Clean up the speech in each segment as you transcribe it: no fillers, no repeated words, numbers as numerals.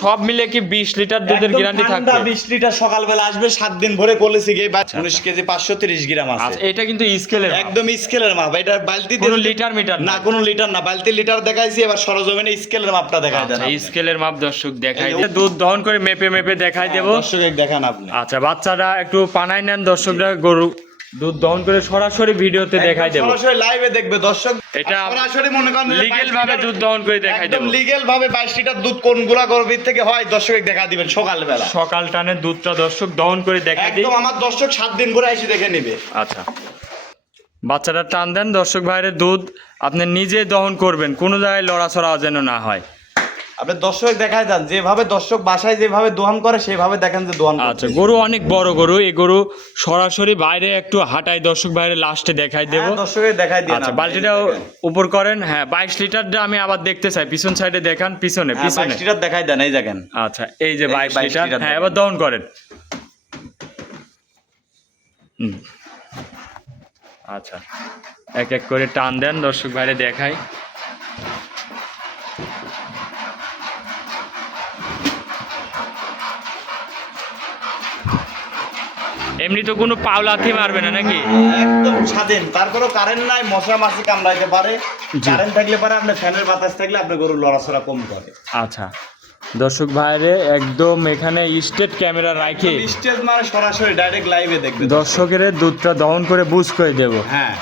সব মিলে কি 20 লিটার দুধের গ্যারান্টি থাকবে? 20 লিটার সকালবেলা আসবে, 7 দিন ভরে কলেছি গিয়ে 19 কেজি 530 গ্রাম আছে। আচ্ছা, এটা কিন্তু স্কেলের একদম স্কেলের মাপ। এটা বালতি কোনো লিটার মিটার না, কোনো লিটার না, বালতি লিটার দেখাইছি। এবার সরজমিনে স্কেলের মাপটা দেখাই দেন। এই স্কেলের মাপ দর্শক দেখাই দেব, দুধ দহন করে মেপে মেপে দেখাই দেব। দর্শক দেখান আপনি। আচ্ছা, বাচ্চারা একটু পানাই নেন দর্শকরা, গরু দুধ দহন করে সরাসরি ভিডিওতে দেখাই দেব, সরাসরি লাইভে দেখবে দর্শক। এটা সরাসরি মনে করেন লিগ্যাল ভাবে দুধ দহন করে দেখাই দেব, একদম লিগ্যাল ভাবে 22 লিটার দুধ কোনগুলা গরুর থেকে হয় দর্শক দেখা দিবেন সকালবেলা। সকাল টানে দুধটা দর্শক দহন করে দেখাই দিই। একদম আমার দর্শক 7 দিন ভরে এসে দেখে নেবে। আচ্ছা, বাচ্চারা টান দেন দর্শক ভাইয়ের, দুধ আপনি নিজে দহন করবেন, কোনো জায়গায় লড়াছড়া যেন না হয়। আপনি দর্শক দেখায় দেন, যেভাবে দর্শক বাসায় যেভাবে দোহন করে সেভাবে দেখেন যে দোহন। আচ্ছা, গরু অনেক বড় গরু, এই গরু সরাসরি বাইরে একটু হাঁটাই দর্শক বাইরে লাস্টে দেখাই দেবো। দর্শকের দেখাই দিন। আচ্ছা, বালতিটাও উপর করেন। হ্যাঁ, 22 লিটারটা আমি আবার দেখতে চাই, পিছন সাইডে দেখান, পিছনে পিছনে 22 লিটার দেখাই দেন, এই দেখেন। আচ্ছা, এই যে 22 লিটার। হ্যাঁ, এবার দহন করেন। আচ্ছা, এক এক করে টান দেন দর্শক বাইরে দেখাই। এমনি তো কোনো পাওলাথি মারবে না নাকি? একদম স্বাধীন। তারপরেও কারেন্ট নাই, মশা মাছি কামড়াইতে পারে। কারেন্ট থাকলে পারে, আপনার ফ্যানের বাতাস থাকলে আপনার গরু লড়াছড়া কম করে। আচ্ছা, দর্শক ভাইরে একদম এখানে স্টেট ক্যামেরা রাখে, স্টেজ মানে সরাসরি ডাইরেক্ট লাইভে দেখবে দর্শকের দুধটা দহন করে বুঝ করে দেব। হ্যাঁ,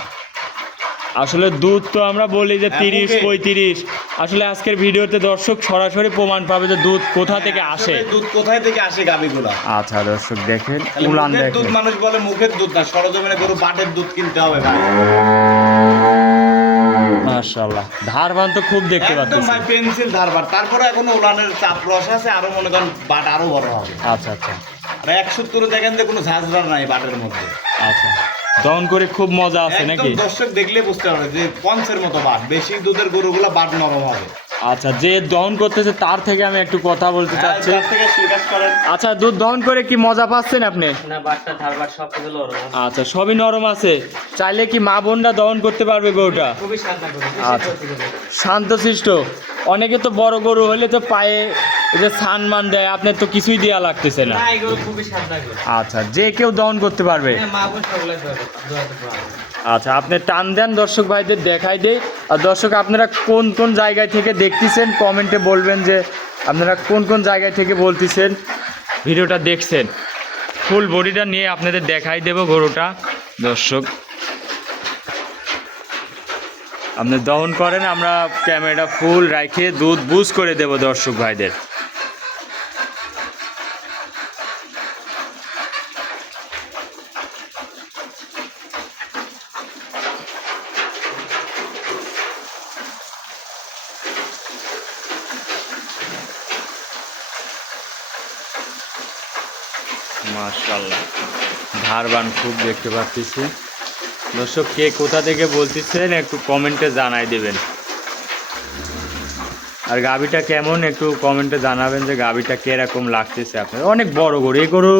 আসলে দুধ তো আমরা বলি যে 30-35, আসলে আজকের ভিডিওতে দর্শক সরাসরি প্রমাণ পাবে যে দুধ কোথা থেকে আসে, দুধ কোথায় থেকে আসে গাভীগুলো। আচ্ছা দর্শক দেখেন, উলান দেখেন, দুধ মানুষ বলে মুখের দুধ না, সরজমিনে গরু বাটের দুধ কিনতে হবে ভাই। মাশাআল্লাহ, ধারবান তো খুব দেখতে পাচ্ছি, একদম ভাই পেন্সিল ধারবার। তারপরে এখনো উলানের চাপ রস আছে, আরো মনে করেন বাট আরো বড় হবে। আচ্ছা আচ্ছা, আর 170 দেখেন যে কোনো ঝাঁঝরা নাই বাটের মধ্যে। আচ্ছা, দহন করে খুব মজা আছে নাকি? একদম দর্শক দেখলে বুঝতে পারবে যে পঞ্চের মতো বাট। বেশি দুধের গরুগুলো বাট নরম হবে। আচ্ছা, যে দহন করতেছে তার থেকে আমি একটু কথা বলতে চাচ্ছি। আচ্ছা, দুধ দহন করে কি মজা পাচ্ছেন আপনি? না, বাটটা ধারবার সব কিছু নরম। আচ্ছা, সবই নরম আছে, চাইলে কি মা বোনরা দহন করতে পারবে গরুটা? খুবই শান্ত গরু। আচ্ছা, শান্তশিষ্ট। অনেকে তো বড় গরু হলে তো পায়ে এই যে সানমান দেয়, আপনার তো কিছুই দেওয়া লাগতেছে না। না, এই গরু খুবই শান্ত গরু। আচ্ছা, যে কেউ দহন করতে পারবে। হ্যাঁ, মা বোন সকলে দোয়াতে পারবে। আচ্ছা, আপনি টান দেন দর্শক ভাইদের দেখাই দেই। আর দর্শক আপনারা কোন কোন জায়গায় থেকে দেখতেছেন কমেন্টে বলবেন যে আপনারা কোন কোন জায়গায় থেকে বলতেছেন ভিডিওটা দেখছেন। ফুল বডিটা নিয়ে আপনাদের দেখাই দেব গরুটা। দর্শক আপনি দহন করেন, আমরা ক্যামেরাটা ফুল রাখে দুধ বুঝ করে দেব দর্শক ভাইদের। মাশাআল্লাহ, ধারবান খুব দেখতে পাচ্ছি। দর্শক কে কোথা থেকে বলতেছেন একটু কমেন্টে জানাই দেবেন, আর গাভীটা কেমন একটু কমেন্টে জানাবেন যে গাভীটা কিরকম লাগতেছে আপনার। অনেক বড় গরু, এই গরু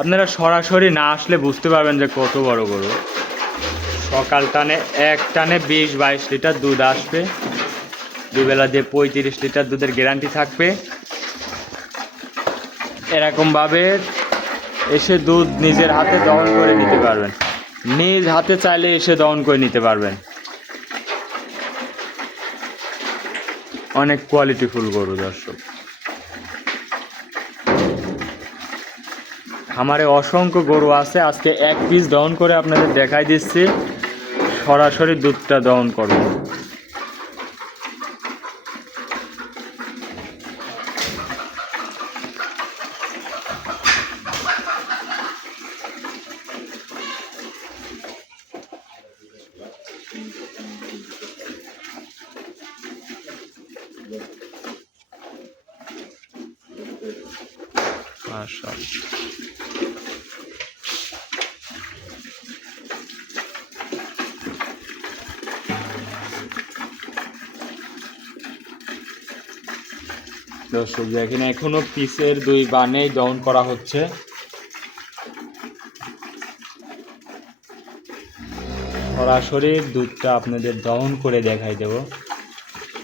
আপনারা সরাসরি না আসলে বুঝতে পারবেন যে কত বড় গরু। সকাল টানে এক টানে 20-22 লিটার দুধ আসবে, দুবেলা দিয়ে 35 লিটার দুধের গ্যারান্টি থাকবে। এরকমভাবে এসে দুধ নিজের হাতে দহন করে নিতে পারবেন, নিজ হাতে চাইলে এসে দহন করে নিতে পারবেন। অনেক কোয়ালিটিফুল গরু দর্শক, খামারে অসংখ্য গরু আছে। আজকে এক পিস দহন করে আপনাদের দেখাই দিচ্ছি, সরাসরি দুধটা দহন করবো। মাশাআল্লাহ, দর্শক দেখেন এখনো পিসের 2 বানেই দহন করা হচ্ছে। সরাসরি দুধটা আপনাদের দহন করে দেখাই দেব।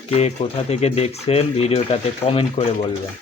কে কোথা থেকে দেখছেন ভিডিওটাতে কমেন্ট করে বলবেন।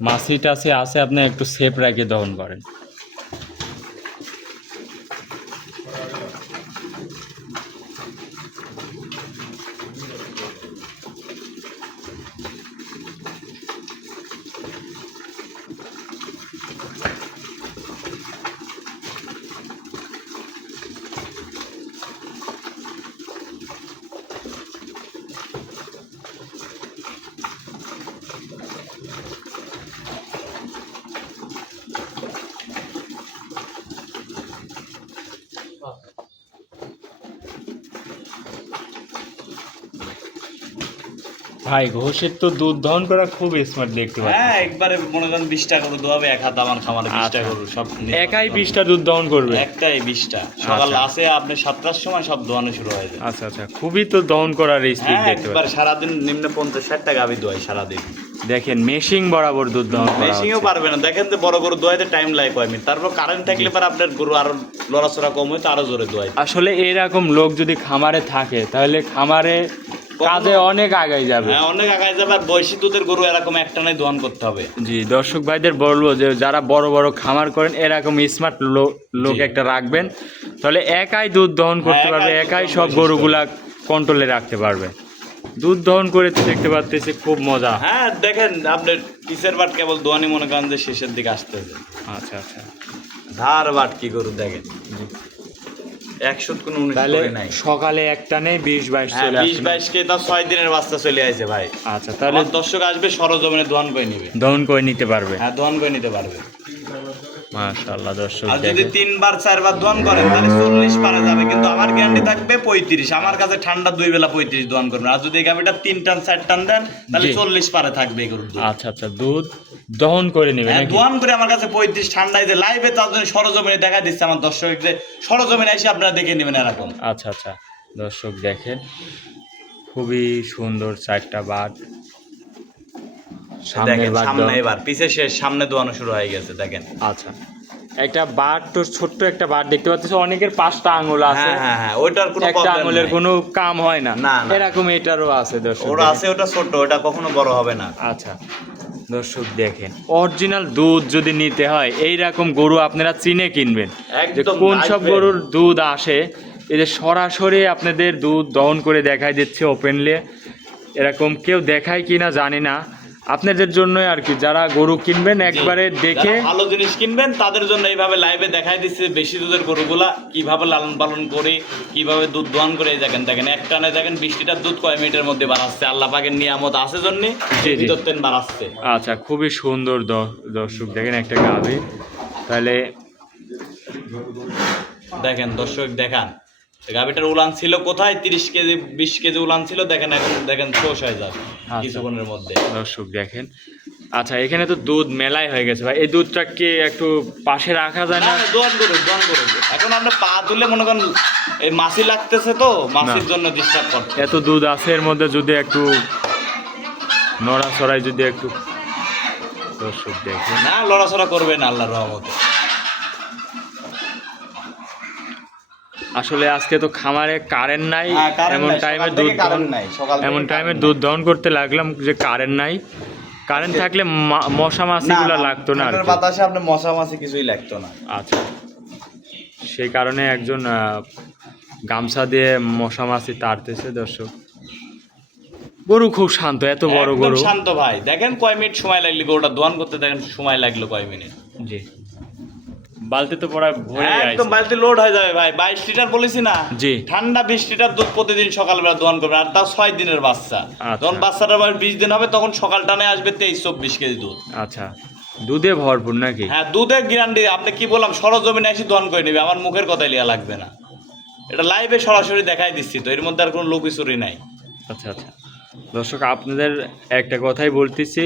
মাছি টাছি আছে, আপনি একটু সেফ রেখে দহন করেন। ভাই ঘোষের তো দুধ দহন করা খুব স্মার্ট দেখতে পাচ্ছি। হ্যাঁ একবারে মনে করেন 20টা গরু দোয়াবে, এক হাত আমার খামারে 20টা গরু সব একাই 20টা দুধ দহন করবে? একটাই 20টা। সকাল আচ্ছা। আসে আপনি 7টার সময় সব দোয়ানো শুরু হয়ে যায়। আচ্ছা আচ্ছা, খুবই তো দহন করার স্পিড হ্যাঁ দেখতে একবার পাচ্ছি। সারাদিন নিম্নে 50-60টা গাভী দোয়াই সারাদিন। দেখেন মেশিং বরাবর দুধ দহন করা মেশিংও হচ্ছে। পারবে না, দেখেন তো বড় গরু দোয়াইতে টাইম লাগে কয় মিনিট, তারপর কারেন্ট থাকলে পরে আপনার গরু আরো লড়াচড়া কম হয় তো আরো জোরে দোয়াই। আসলে এরকম লোক যদি খামারে থাকে তাহলে খামারে কাজে অনেক আগাই যাবে। হ্যাঁ অনেক আগায় যাবে। আর বয়সী দুধের গরু এরকম একটানাই দোয়ান করতে হবে। জি, দর্শক ভাইদের বলবো যে যারা বড় বড় খামার করেন এরকম স্মার্ট লোক জি। একটা রাখবেন, তাহলে একাই দুধ দহন করতে হ্যাঁ, পারবে, একাই দুধ একাই দহন সব বৈশিষ্ট্য। গরুগুলা কন্ট্রোলে রাখতে পারবে। দুধ দহন করে তো দেখতে পাচ্ছি খুব মজা। হ্যাঁ দেখেন আপনার পিসের বাট কেবল দোয়ানি মনে করেন যে শেষের দিকে আসতেছে। আচ্ছা আচ্ছা, ধার বাট কি গরু দেখেন 100 কোনো 19 তাহলে করে নাই। সকালে একটা নেই 20-22 হ্যাঁ চলে 20-22 আসবে। কে তাও 6 দিনের বাচ্চা চলে আসে ভাই। আচ্ছা, তাহলে তাহলে দর্শক আসবে সরজমিনে দোয়ান করে নিবে। দহন করে নিতে পারবে। হ্যাঁ দোয়ান করে নিতে পারবে। মাশাআল্লাহ দর্শক আর যদি দেখেন। 3বার 4বার দোয়ান করেন তাহলে 40 পারে যাবে, কিন্তু আমার গ্যারান্টি থাকবে 35। আমার কাছে ঠান্ডা 2 বেলা 35 দোয়ান করবেন। আর যদি এই গাভিটা 3 টান 4 টান দেন তাহলে জি। 40 পারে থাকবে এই গরুর দুধ। আচ্ছা আচ্ছা, দুধ দহন করে নেবে হ্যাঁ নাকি? দোয়ান করে আমার কাছে 35 ঠান্ডায় যে লাইভে তার জন্য সরজমিনে দেখা দিচ্ছে আমার দর্শক, যে সরজমিনে এসে আপনারা দেখে নেবেন এরকম। আচ্ছা আচ্ছা, দর্শক দেখেন খুবই সুন্দর 4টা বাট। সামনের দেখেন বাট সামনে দহন। এবার পিছে শেষ, সামনে দোয়ানো শুরু হয়ে গেছে দেখেন। আচ্ছা, একটা বাট তো ছোট্ট একটা বাট দেখতে পাচ্ছি, অনেকের 5টা আঙুল আছে। হ্যাঁ হ্যাঁ হ্যাঁ ওইটার কোনো একটা প্রবলেম আঙুলের নাই। কোনো কাম হয় না, না, না। এরকম এটারও আছে দর্শক ওরা দেখেন। আছে, ওটা ছোট, ওটা কখনো বড় হবে না। আচ্ছা দর্শক দেখেন, অরিজিনাল দুধ যদি নিতে হয় এইরকম গরু আপনারা চিনে কিনবেন, যে একদম কোন সব আসবে। গরুর দুধ আসে। এই যে সরাসরি আপনাদের দুধ দহন করে দেখাই দিচ্ছে ওপেনলি, এরকম কেউ দেখায় কিনা জানি না। আপনাদের জন্যই আর কি, যারা গরু কিনবেন একবারে দেখে। যারা ভালো জিনিস কিনবেন তাদের জন্য এইভাবে লাইভে দেখাই দিচ্ছে বেশি দুধের গরুগুলা কিভাবে লালন পালন করে কিভাবে দুধ দোয়ান করে। দেখেন দেখেন এক টানে দেখেন 20 লিটার দুধ কয় মিনিটের মধ্যে বাড়াচ্ছে। আল্লাহ পাকের নিয়ামত আছে জন্য জি, জি। ভিতর তেন বাড়াচ্ছে। আচ্ছা, খুবই সুন্দর দর্শক দেখেন একটা গাভী। তাহলে দেখেন দর্শক দেখান গাভিটার উলান ছিল কোথায়, 30 কেজি 20 কেজি উলান ছিল, দেখেন এখন দেখেন ছোষ হয়ে যাবে কিছুক্ষণের মধ্যে। দর্শক দেখেন। আচ্ছা, এখানে তো দুধ মেলাই হয়ে গেছে ভাই, এই দুধটাকে একটু পাশে রাখা যায় না? না, দোয়ান করুন দোয়ান করুন। এখন আমরা পা তুলে মনে করেন এই মাছি লাগতেছে তো, মাছির জন্য ডিস্টার্ব করছে। এত দুধ আছে এর মধ্যে, যদি একটু নড়াচড়ায় যদি একটু। দর্শক দেখেন না লড়াচড়া করবে না আল্লাহর রহমতে। আসলে আজকে তো খামারে কারেন্ট নাই, হ্যাঁ, current এমন নাই, টাইমে সকাল দুধ থেকে current নাই, সকাল থেকে এমন current টাইমে নাই। দুধ দহন করতে লাগলাম যে কারেন্ট নাই। কারেন্ট থাকলে মশা মাছিগুলো লাগতো না আর ফ্যানের কি। বাতাসে আপনার মশা মাছি কিছুই লাগতো না। আচ্ছা, সেই কারণে একজন গামছা দিয়ে মশা মাছি তাড়তেছে। দর্শক গরু খুব শান্ত, এত বড় একদম গরু। শান্ত ভাই, দেখেন কয় মিনিট সময় লাগলো গরুটা দোয়ান করতে, দেখেন সময় লাগলো কয় মিনিট। জি, বালতি তো পড়া ভরে একদম বালতি লোড হয়ে যাবে ভাই। 22 লিটার বলেছি না? জি। ঠান্ডা 20 লিটার দুধ প্রতিদিন সকালবেলা দোয়ান করবে, আর তাও 6 দিনের বাচ্চা। আচ্ছা। যখন বাচ্চাটার বয়স 20 দিন হবে তখন সকাল টানে আসবে 23-24 কেজি দুধ। আচ্ছা, দুধে ভরপুর নাকি? হ্যাঁ দুধের গ্যারান্টি। আপনি কি বললাম, সরজমিনে এসে দোয়ান করে নেবে, আমার মুখের কথা লিয়া লাগবে না। এটা লাইভে সরাসরি দেখাই দিচ্ছি তো, এর মধ্যে আর কোনো লুকিচুরি নাই। আচ্ছা আচ্ছা, দর্শক আপনাদের একটা কথাই বলতেছি,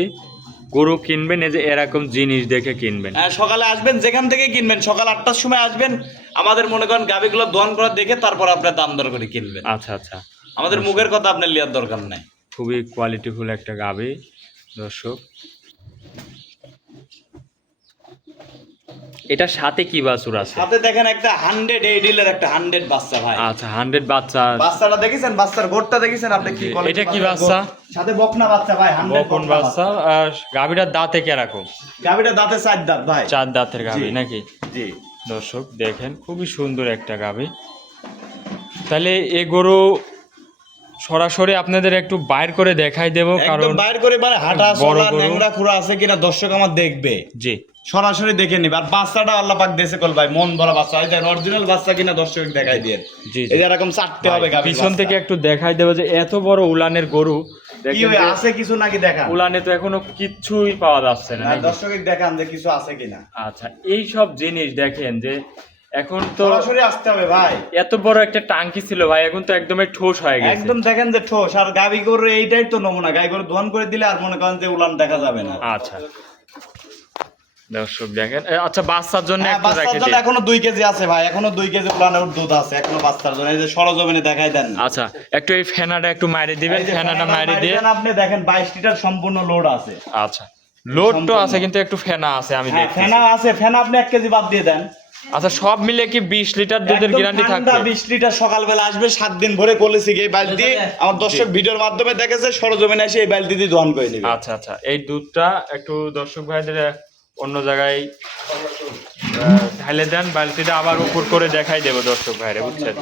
গরু কিনবেন এই যে এরকম জিনিস দেখে কিনবেন। হ্যাঁ সকালে আসবেন, যেখান থেকে কিনবেন সকাল 8টার সময় আসবেন। আমাদের মনে করেন গাভিগুলো দোয়ান করা দেখে তারপর আপনার দাম দর করে কিনবেন। আচ্ছা আচ্ছা, আমাদের মুখের কথা আপনার লিয়ার দরকার নাই। খুবই কোয়ালিটিফুল একটা গাভী দর্শক। এটার সাথে কি বাছুর আছে? সাথে দেখেন একটা 100 এইডিলের একটা 100 বাচ্চা ভাই। আচ্ছা 100 বাচ্চা। বাচ্চাটা দেখেছেন, বাচ্চার গোটটা দেখেছেন আপনি কি quality এটা কি বাচ্চার বাচ্চা? গোট? সাথে বকনা বাচ্চা ভাই, 100 বকন বাচ্চা। আর গাভীটার দাঁতে কিরকম? গাভীটা দাঁতে 4 দাঁত ভাই। 4 দাঁতের গাভী জি। নাকি? জি। দর্শক দেখেন খুবই সুন্দর একটা গাভী। তাহলে এই গরু সরাসরি আপনাদের একটু বাইর করে দেখাই দেব, কারণ একদম বাইর করে মানে হাঁটা বড় চলা গরু। ন্যাংরা খুরা আছে কিনা দর্শক আমার দেখবে, জি সরাসরি দেখে নিবে। আর বাচ্চাটা আল্লাহ পাক দেশে কল ভাই, মন ভরা বাচ্চা, এই দেখেন অরিজিনাল বাচ্চা কিনা দর্শক দেখাই দিয়ে। জি এই যে এরকম চারটে হবে গাভীর পিছন বাচ্চা। থেকে একটু দেখাই দেব যে এত বড় উলানের গরু কি দেখেন হয়ে যে আছে কিছু নাকি দেখা, উলানে তো এখনো কিচ্ছুই পাওয়া যাচ্ছে না নাকি? দর্শক দেখান যে কিছু আছে কিনা। আচ্ছা এই সব জিনিস দেখেন যে এখন তো সরাসরি আসতে হবে ভাই। এত বড় একটা টাঙ্কি ছিল ভাই, এখন তো একদমই ঠোস হয়ে গেছে। একদম দেখেন যে ঠোস। আর গাভী গরু এইটাই তো নমুনা, গাই গরু দোয়ান করে দিলে আর মনে করেন যে উলান দেখা যাবে না। আচ্ছা দর্শক দেখেন আচ্ছা বাচ্চার জন্য হ্যাঁ, একটু বাচ্চার রেখে জন্য দিন। এখনো 2 কেজি আছে ভাই, এখনো 2 কেজি উলানের দুধ আছে এখনো বাচ্চার জন্য। এই যে সরজমিনে দেখাই দেন। আচ্ছা একটু এই ফেনাটা একটু মাইরে দিবেন, এই যে ফেনাটা মাইরে দিয়ে। দেন আপনি দেখেন 22 লিটার সম্পূর্ণ লোড আছে। আচ্ছা লোড তো আছে কিন্তু একটু ফেনা আছে আমি হ্যাঁ, দেখছি। ফেনা আছে, ফেনা আপনি 1 কেজি বাদ দিয়ে দেন। আচ্ছা সব মিলে কি 20 লিটার দুধের একদম গ্যারান্টি ঠান্ডা থাকবে? 20 লিটার সকালবেলা আসবে, 7 দিন ভরে কলেছি এই বালতি। আমার দর্শক ভিডিওর মাধ্যমে দেখেছে, সরজমিনে এসে এই বালতি দিয়ে দোয়ান করে নিবে। আচ্ছা আচ্ছা এই দুধটা একটু দর্শক ভাইদের অন্য জায়গায় ঢালে দেন, বালতিটা আবার উপর করে দেখাই দেবো দর্শক ভাইরে, বুঝছেন?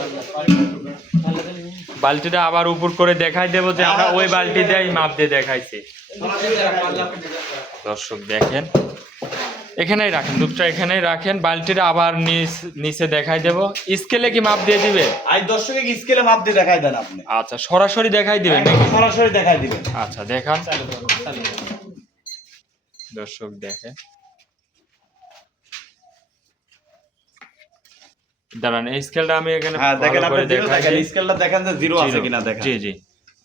বালতিটা আবার উপর করে দেখাই দেবো যে আমরা ওই বালতি দিয়ে মাপ দিয়ে দেখাইছি। দর্শক দেখেন এখানেই রাখেন দুধটা, এখানেই রাখেন, বালতিটা আবার নিচে দেখাই দেবো। স্কেলে কি মাপ দিয়ে দিবে? আজ দর্শকে স্কেলে মাপ দিয়ে দেখাই দেন আপনি। আচ্ছা সরাসরি দেখাই দিবেন নাকি? সরাসরি দেখাই দিবেন। আচ্ছা দেখান দর্শক দেখেন, দাঁড়ান এই স্কেলটা আমি এখানে হ্যাঁ দেখেন, ভালো আপনি করে জিরো দেখেন, দেখাই। স্কেলটা দেখেন যে জিরো আছে কিনা দেখেন। জি জি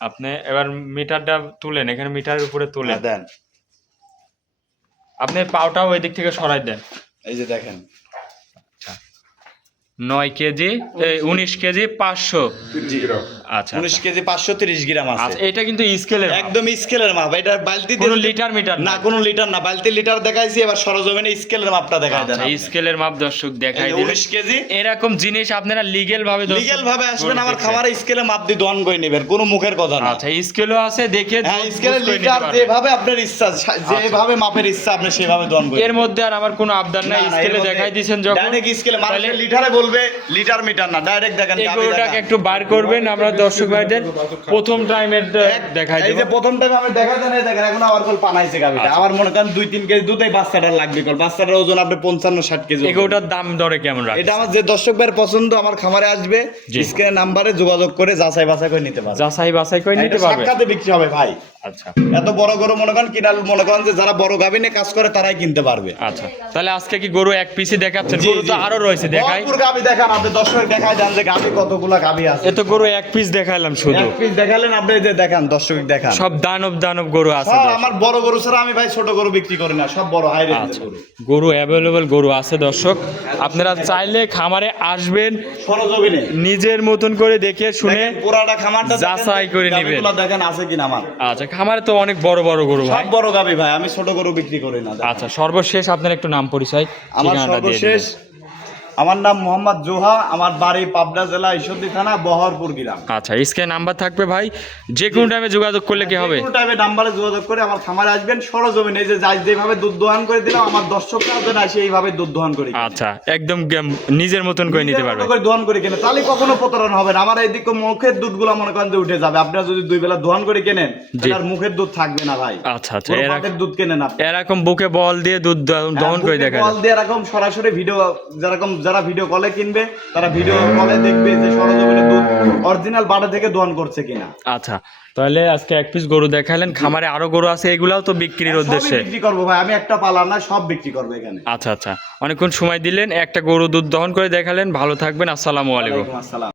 আপনি এবার মিটারটা তুলেন, এখানে মিটারের উপরে তুলেন, হ্যাঁ, দেন। আপনি পাওটাও ওই দিক থেকে সরাই দেন। এই যে দেখেন 9 কেজি 19 কেজি 500। আচ্ছা 19 কেজি 530 গ্রাম আছে। আচ্ছা এটা কিন্তু স্কেলের একদম স্কেলের মাপ। এটা বালতি কোনো লিটার মিটার না, কোনো লিটার না, বালতি লিটার দেখাইছি। এবার সরজমিনে স্কেলের মাপটা দেখাই দেন। আচ্ছা স্কেলের মাপ দর্শক দেখাই দিবেন। 19 কেজি এরকম জিনিস আপনারা লিগ্যাল ভাবে লিগ্যাল ভাবে আসবেন, আমার খামারে স্কেলে মাপ দিয়ে দোয়ান করে নেবেন, কোনো মুখের কথা না। আচ্ছা স্কেলও আছে দেখে হ্যাঁ, স্কেলের লিটার যেভাবে আপনার ইচ্ছা, যেভাবে মাপের ইচ্ছা আপনি সেভাবে দোয়ান করে এর মধ্যে আর আমার কোনো আবদার নাই, স্কেলে দেখাই দিয়েছেন যখন ডাইরেক্ট স্কেলে মানে লিটারে বলবে, লিটার মিটার না, ডাইরেক্ট দেখেন। এই গরুটাকে একটু বার করবেন, আমরা দর্শক ভাইদের প্রথম টাইমের দেখাই এই দেব। যে প্রথম টাইম আমি দেখাই দেন, এই দেখেন এখন আবার কল পানাইছে গাবিটা। আমার মনে করেন 2-3 কেজি দুধ এই বাচ্চাটার লাগবে। কল বাচ্চাটার ওজন আপনি 55-60 কেজি। এই গরুটার দাম দরে কেমন রাখেন? এটা আমার যে দর্শক ভাইয়ের পছন্দ, আমার খামারে আসবে, জি। স্ক্রিনের নাম্বারে যোগাযোগ করে যাচাই বাছাই করে নিতে পারবে। যাচাই বাছাই করে নিতে এটা পারবে। সাক্ষাতে বিক্রি হবে ভাই। আচ্ছা এত বড় গরু মনে করেন কিনাল, মনে করেন যে যারা বড় গাভী নিয়ে কাজ করে তারাই কিনতে পারবে। আচ্ছা তাহলে আজকে কি গরু এক পিসই দেখাচ্ছেন? জি, গরু তো জি। আরো রয়েছে, দেখাই। ভরপুর গাভী দেখান, আপনি দর্শক দেখায় দেন যে গাভী কতগুলা গাভী আছে। এত গরু এক পিস দেখাইলাম শুধু, এক পিস দেখালেন, আপনি এই যে দেখান, দর্শক দেখান। সব দানব দানব গরু আছে। সব দর্শক। আমার বড় গরু ছাড়া আমি ভাই ছোট গরু বিক্রি করি না, সব বড় হাই রেঞ্জের আচ্ছা গরু। গরু অ্যাভেলেবল গরু আছে দর্শক, আপনারা চাইলে খামারে আসবেন, সরজমিনে নিজের মতন করে দেখে শুনে দেখেন, পুরাটা খামারটা দেখেন, যাচাই করে নিবেন। গাভীগুলো দেখেন আছে কিনা আমার। আচ্ছা খামারে তো অনেক বড় বড় গরু ভাই। সব বড় গাভী ভাই, আমি ছোট গরু বিক্রি করি না। দেখেন। আচ্ছা সর্বশেষ আপনার একটু নাম পরিচয় আমার ঠিকানাটা দিয়ে সর্বশেষ, দিবেন। আমার নাম মোহাম্মদ জোহা, আমার বাড়ি পাবনা জেলা ঈশ্বরদী থানা বহরপুর গ্রাম। আচ্ছা স্ক্রিনে নাম্বার থাকবে ভাই, যে কোনো টাইমে যোগাযোগ করলে কি হবে? কোনো টাইমে নাম্বারে যোগাযোগ করে আমার খামারে আসবেন, সরজমিনে এই যে যাই যেভাবে দুধ দোহান করে দিলাম, আমার দর্শকরা যেন আসে এইভাবে দুধ দোহান করি। আচ্ছা একদম নিজের মতন করে নিতে পারবে। করে দোহান করে কেনে, তাহলে কখনো প্রতারণা হবে না। আমার এইদিকে মুখের দুধগুলো মনে করেন যে উঠে যাবে। আপনারা যদি 2 বেলা দোহান করে কেনেন, তাহলে আর মুখের দুধ থাকবে না ভাই। আচ্ছা আচ্ছা পুরো পাটের দুধ কেনেন আপনি। এরকম বুকে বল দিয়ে দুধ দহন করে দেখা কল দিয়ে এরকম সরাসরি ভিডিও, যেরকম যারা ভিডিও কলে কিনবে তারা ভিডিও কলে দেখবে যে সরজমিনে দুধ অরিজিনাল বাড়া থেকে দোহান করছে কিনা। আচ্ছা তাহলে আজকে এক পিস গরু দেখালেন, খামারে আরো গরু আছে, এগুলাও তো বিক্রির উদ্দেশ্যে? সবই বিক্রি করবো ভাই, আমি একটা পালা না, সব বিক্রি করবো এখানে। আচ্ছা আচ্ছা অনেকক্ষণ সময় দিলেন, একটা গরু দুধ দহন করে দেখালেন। ভালো থাকবেন, আসসালামু আলাইকুম। ওয়ালাইকুম আসসালাম।